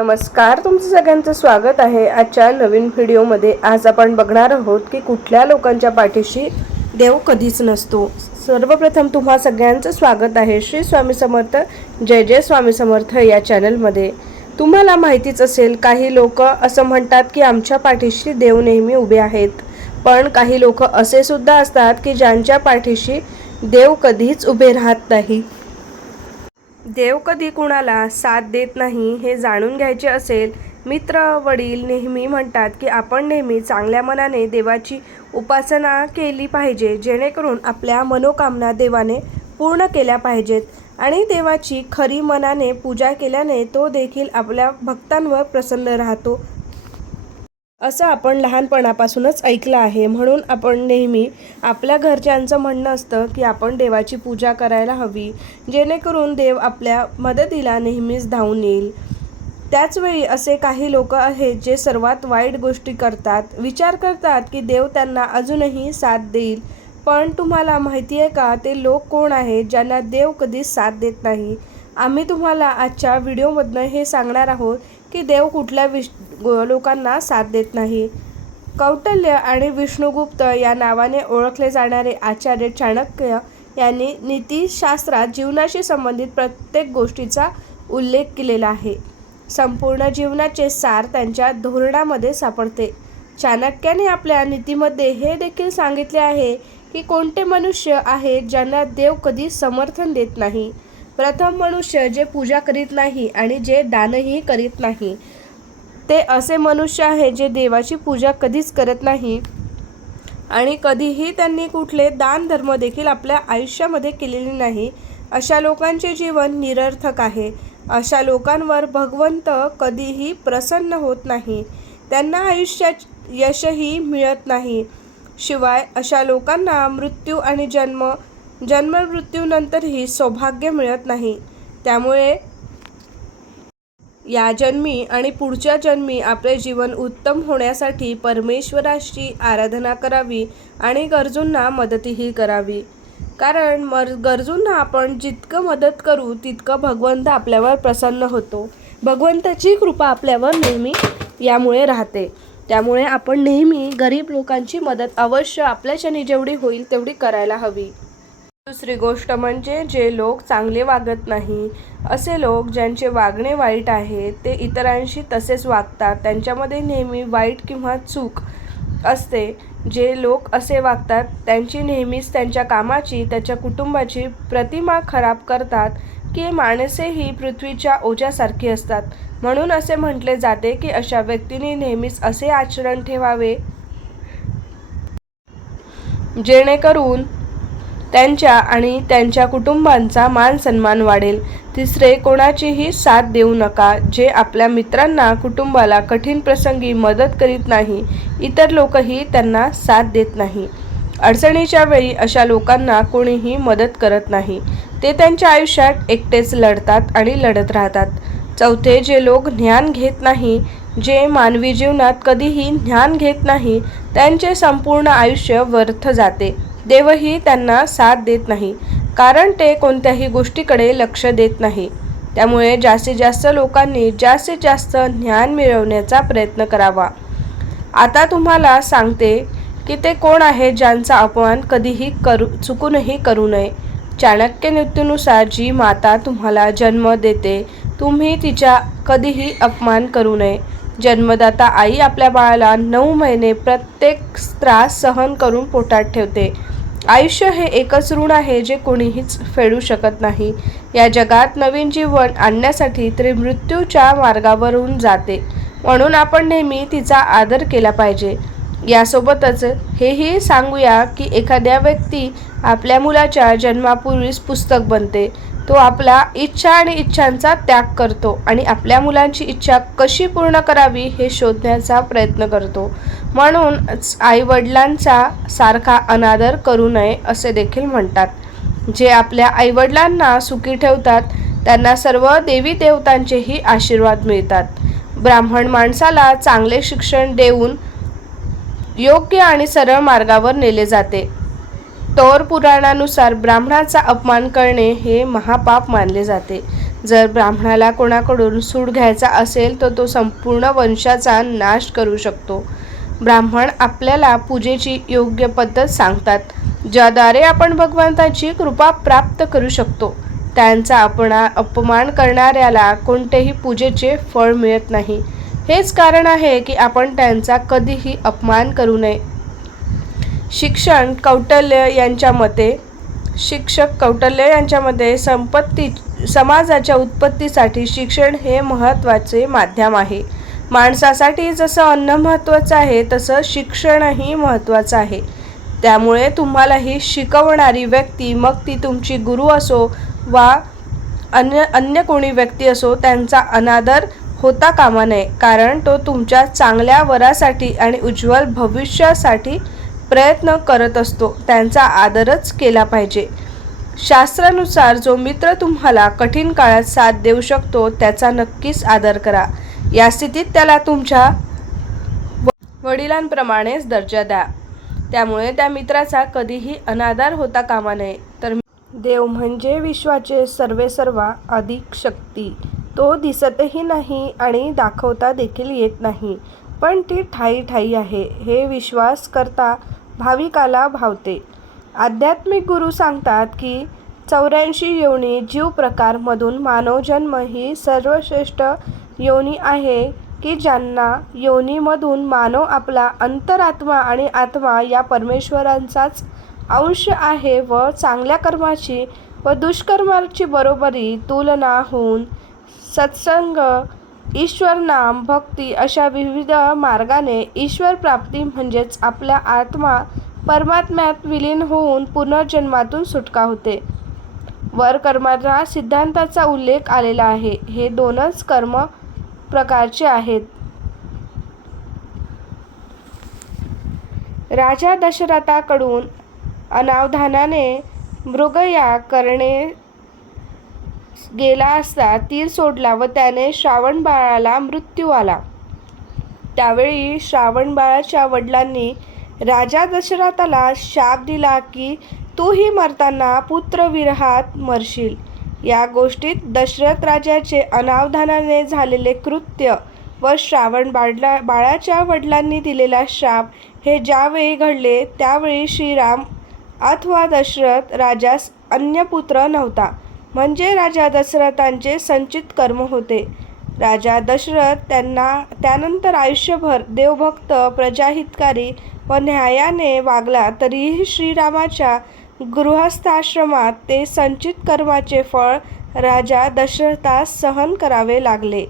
नमस्कार तुमचं सगळ्यांचं स्वागत आहे. आजच्या नवीन व्हिडिओमध्ये आज आपण बघणार आहोत की कुठल्या लोकांच्या पाठीशी देव कधीच नसतो. सर्वप्रथम तुम्हा सगळ्यांचं स्वागत आहे. श्री स्वामी समर्थ जय जय स्वामी समर्थ या चॅनलमध्ये. तुम्हाला माहितीच असेल काही लोक असं म्हणतात की आमच्या पाठीशी देव नेहमी उभे आहेत. पण काही लोक असे सुद्धा असतात की ज्यांच्या पाठीशी देव कधीच उभे राहत नाही. देव कधी कुणाला साथ देत नाही हे जाणून घ्यायचे असेल मित्र वडील नेहमी म्हणतात की आपण नेहमी चांगल्या मनाने देवाची उपासना केली पाहिजे जेणेकरून आपल्या मनोकामना देवाने पूर्ण केल्या पाहिजेत आणि देवाची खरी मनाने पूजा केल्याने तो देखील आपल्या भक्तांवर प्रसन्न राहतो. असं आपण लहानपणापासूनच ऐकलं आहे. म्हणून आपण नेहमी आपल्या घरच्यांचं म्हणणं असतं की आपण देवाची पूजा करायला हवी. जेणेकरून देव आपल्या मदतीला नेहमीच धावून येईल. त्याचवेळी असे काही लोक आहेत जे सर्वात वाईट गोष्टी करतात. विचार करतात की देव त्यांना अजूनही साथ देईल. पण तुम्हाला माहिती आहे का ते लोक कोण आहेत ज्यांना देव कधीच साथ देत नाही? आम्ही तुम्हाला आजच्या व्हिडिओमधनं हे सांगणार आहोत की देव कुठल्या विश गो- लोकांना साथ देत नाही. कौटल्य आणि विष्णुगुप्त या नावाने ओळखले जाणारे आचार्य चाणक्य यांनी नीतीशास्त्रात जीवनाशी संबंधित प्रत्येक गोष्टीचा उल्लेख केलेला आहे. संपूर्ण जीवनाचे सार त्यांच्या धोरणामध्ये सापडते. चाणक्याने आपल्या नीतीमध्ये हे देखील सांगितले आहे की कोणते मनुष्य आहेत ज्यांना देव कधी समर्थन देत नाही? प्रथम मनुष्य जे पूजा करीत नाही आणि जे दानही करीत नाही ते असे मनुष्य आहे जे देवाची पूजा कधीच करत नाही आणि कधीही त्यांनी कुठले दान धर्म देखील आपल्या आयुष्यामध्ये केलेले नाही अशा लोकांचे जीवन निरर्थक आहे. अशा लोकांवर भगवंत कधीही प्रसन्न होत नाही. त्यांना आयुष्यात यशही मिळत नाही. शिवाय अशा लोकांना मृत्यू आणि जन्म जन्ममृत्यूनंतरही सौभाग्य मिळत नाही. त्यामुळे या जन्मी आणि पुढच्या जन्मी आपले जीवन उत्तम होण्यासाठी परमेश्वराची आराधना करावी आणि गरजूंना मदतही करावी. कारण मर गरजूंना आपण जितकं मदत करू तितकं भगवंत आपल्यावर प्रसन्न होतो. भगवंताची कृपा आपल्यावर नेहमी यामुळे राहते. त्यामुळे आपण नेहमी गरीब लोकांची मदत अवश्य आपल्याच्याने जेवढी होईल तेवढी करायला हवी. दुसरी गोष्ट म्हणजे जे लोक चांगले वागत नाही असे लोक ज्यांचे वागणे वाईट आहे ते इतरांशी तसेच वागतात. त्यांच्यामध्ये नेहमी वाईट किंवा चूक असते. जे लोक असे वागतात त्यांची नेहमीच त्यांच्या कामाची त्याच्या कुटुंबाची प्रतिमा खराब करतात की माणसे ही पृथ्वीच्या ओझ्यासारखी असतात. म्हणून असे म्हटले जाते की अशा व्यक्तींनी नेहमीच असे आचरण ठेवावे. जेणेकरून त्यांच्या आणि त्यांच्या कुटुंबांचा मान सन्मान वाढेल. तिसरे कोणाचीही साथ देऊ नका जे आपल्या मित्रांना कुटुंबाला कठीण प्रसंगी मदत करीत नाही इतर लोकही त्यांना साथ देत नाही. अडचणीच्या वेळी अशा लोकांना कोणीही मदत करत नाही. ते त्यांच्या आयुष्यात एकटेच लढतात आणि लढत राहतात. चौथे जे लोक ज्ञान घेत नाही जे मानवी जीवनात कधीही ज्ञान घेत नाही त्यांचे संपूर्ण आयुष्य व्यर्थ जाते. देवही त्यांना साथ देत नाही कारण ते कोणत्याही गोष्टीकडे लक्ष देत नाही. त्यामुळे जास्तीत जास्त लोकांनी जास्तीत जास्त ज्ञान मिळवण्याचा प्रयत्न करावा. आता तुम्हाला सांगते की ते कोण आहे ज्यांचा अपमान कधीही करू चुकूनही करू नये. चाणक्य नृत्यूनुसार जी माता तुम्हाला जन्म देते तुम्ही तिच्या कधीही अपमान करू नये. जन्मदाता आई आपल्या बाळाला नऊ महिने प्रत्येक त्रास सहन करून पोटात ठेवते. आयुष्य हे एकच ऋण आहे जे कोणीहीच फेडू शकत नाही. या जगात नवीन जीवन आणण्यासाठी तरी मृत्यूच्या मार्गावरून जाते. म्हणून आपण नेहमी तिचा आदर केला पाहिजे. यासोबतच हेही सांगूया की एखाद्या व्यक्ती आपल्या मुलाच्या जन्मापूर्वीच पुस्तक बनते. तो आपला इच्छा आणि इच्छांचा त्याग करतो आणि आपल्या मुलांची इच्छा कशी पूर्ण करावी हे शोधण्याचा प्रयत्न करतो. म्हणून आईवडिलांचा सारखा अनादर करू नये असे देखील म्हणतात. जे आपल्या आईवडिलांना सुखी ठेवतात त्यांना सर्व देवी देवतांचेही आशीर्वाद मिळतात. ब्राह्मण माणसाला चांगले शिक्षण देऊन योग्य आणि सरळ मार्गावर नेले जाते. तोर पुराणानुसार ब्राह्मणाचा अपमान करणे हे महापाप मानले जाते. जर ब्राह्मणाला कोणाकडून सूड घ्यायचा असेल तर तो संपूर्ण वंशाचा नाश करू शकतो. ब्राह्मण आपल्याला पूजेची योग्य पद्धत सांगतात. ज्याद्वारे आपण भगवंताची कृपा प्राप्त करू शकतो त्यांचा आपण अपमान करणाऱ्याला कोणतेही पूजेचे फळ मिळत नाही. हेच कारण आहे की आपण त्यांचा कधीही अपमान करू नये. शिक्षण कौटल्य यांच्या मते शिक्षक कौटल्य यांच्या मते संपत्ती समाजाच्या उत्पत्तीसाठी शिक्षण हे महत्त्वाचे माध्यम आहे. माणसासाठी जसं अन्न महत्त्वाचं आहे तसं शिक्षणही महत्त्वाचं आहे. त्यामुळे तुम्हालाही शिकवणारी व्यक्ती मग ती तुमची गुरु असो वा अन्य अन्य कोणी व्यक्ती असो त्यांचा अनादर होता कामा नये. कारण तो तुमच्या चांगल्या वरासाठी आणि उज्ज्वल भविष्यासाठी प्रयत्न करत असतो. त्यांचा आदरच केला पाहिजे. शास्त्रानुसार जो मित्र तुम्हाला कठीण काळात साथ देऊ शकतो त्याचा नक्कीच आदर करा. या स्थितीत त्याला तुमच्या वडिलांप्रमाणेच दर्जा द्या. त्यामुळे त्या मित्राचा कधीही अनादर होता कामा नये. तर देव म्हणजे विश्वाचे सर्वेसर्वा अधिक शक्ती. तो दिसतही नाही आणि दाखवता देखील येत नाही. पण ती ठाई ठाई आहे. हे विश्वास करता भाविकाला भावते. आध्यात्मिक गुरु सांगतात की चौऱ्याऐंशी योनी जीव प्रकारमधून मानवजन्म ही सर्वश्रेष्ठ योनी आहे की ज्यांना योनीमधून मानव आपला अंतरात्मा आणि आत्मा या परमेश्वरांचाच अंश आहे व चांगल्या कर्माची व दुष्कर्माची बरोबरी तुलना होऊन सत्संग ईश्वर नाम भक्ती अशा विविध मार्गाने ईश्वर प्राप्ती म्हणजेच आपला आत्मा परमात्म्यात विलीन होऊन पुनर्जन्मातून सुटका होते. वर कर्माच्या सिद्धांताचा उल्लेख आलेला आहे. हे दोनच कर्म प्रकारचे आहेत. राजा दशरथाकडून अनावधानाने मृगया करणे गेला असता तीर सोडला व त्याने श्रावण बाळाला मृत्यू आला. त्यावेळी श्रावण बाळाच्या वडिलांनी राजा दशरथाला शाप दिला की तूही मरताना पुत्रविरहात मरशील. या गोष्टीत दशरथ राजाचे अनावधानाने झालेले कृत्य व श्रावण बाळला बाळाच्या वडिलांनी दिलेला शाप हे ज्यावेळी घडले त्यावेळी श्रीराम अथवा दशरथ राजास अन्य पुत्र नव्हता. म्हणजे राजा दशरथांचे संचित कर्म होते. राजा दशरथ त्यांना त्यानंतर आयुष्यभर देवभक्त प्रजाहितकारी व न्यायाने वागला तरीही श्रीरामाच्या गृहस्थाश्रमात ते संचित कर्माचे फळ राजा दशरथास सहन करावे लागले.